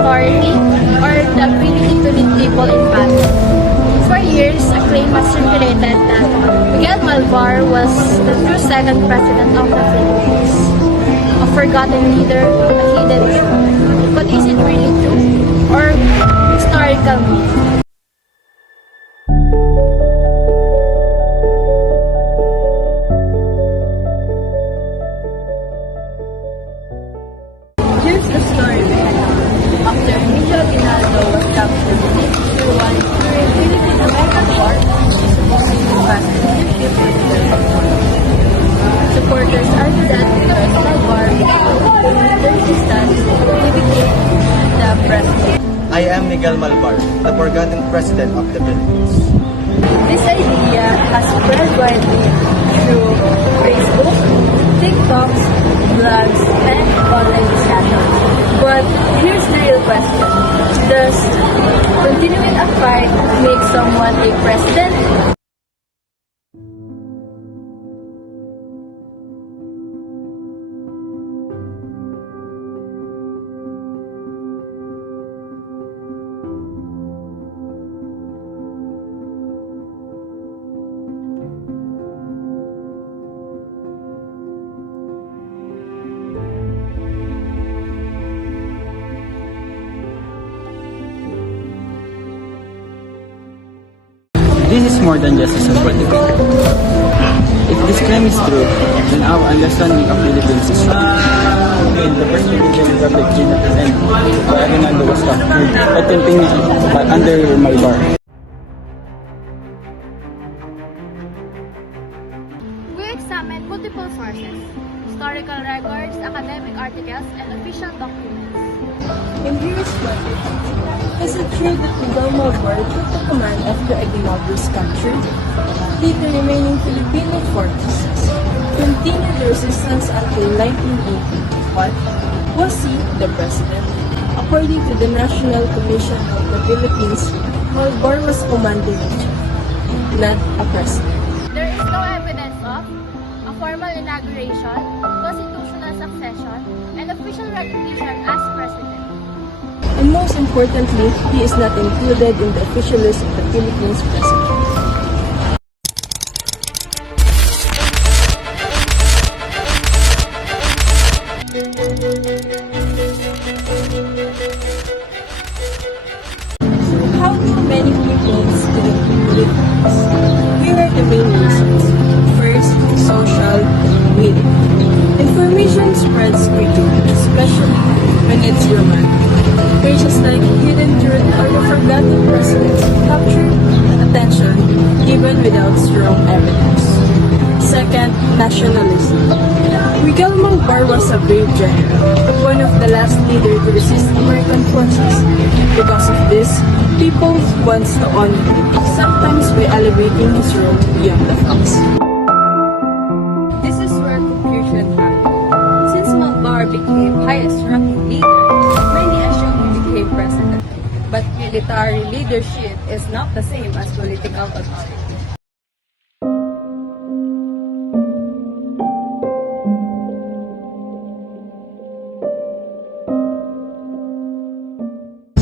authority or the ability to lead people in battle. For years, a claim has circulated that Miguel Malvar was the true second president of the Philippines, a forgotten leader, a hidden truth. But is it really true? Or historical myth? Here's the story behind it. After Emilio Aguinaldo was captured in 1801 during Philippine-American War, he supposedly passed leadership in the supporters argue that because Malvar became the resistance, he became the president. I am Miguel Malvar, the forgotten president of the Philippines. This idea has spread widely through Facebook, TikToks, blogs, and online discussions. But here's the real question. Does continuing a fight make someone a president? This is more than just a simple debate. If this claim is true, then our understanding of Philippines is wrong. In the first Philippine Republic did not end where Aguinaldo was captured, but continued under Malvar. We examined multiple sources, historical records, academic articles, and official documents. And here is what we found. Is it true that Miguel Malvar took the command after Aguinaldo's capture? Did the remaining Filipino forces continue the resistance until 1981? Was he the president? According to the National Commission of the Philippines, Malvar was commander-in-chief, not a president. There is no evidence of a formal inauguration, constitutional succession, and official recognition as president. And most importantly, he is not included in the official list of the Philippines president. So how do many people still live this? Here are the main reasons. First, social media. Information spreads quickly, especially when it's romantic. Pages like Hidden Truth or the Forgotten Presidents capture attention even without strong evidence. Second, nationalism. Miguel Malvar was a brave general, one of the last leaders to resist American forces. Because of this, people want to honor him, sometimes by elevating his role beyond the facts. This is where confusion happened. Since Malvar became highest-ranking leader, many assumed he became president. But military leadership is not the same as political authority.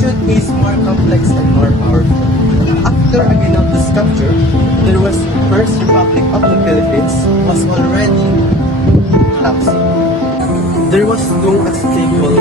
Truth is more complex and more powerful. After Aguinaldo's capture, there was First Republic of the Philippines was already collapsing. There was no unstable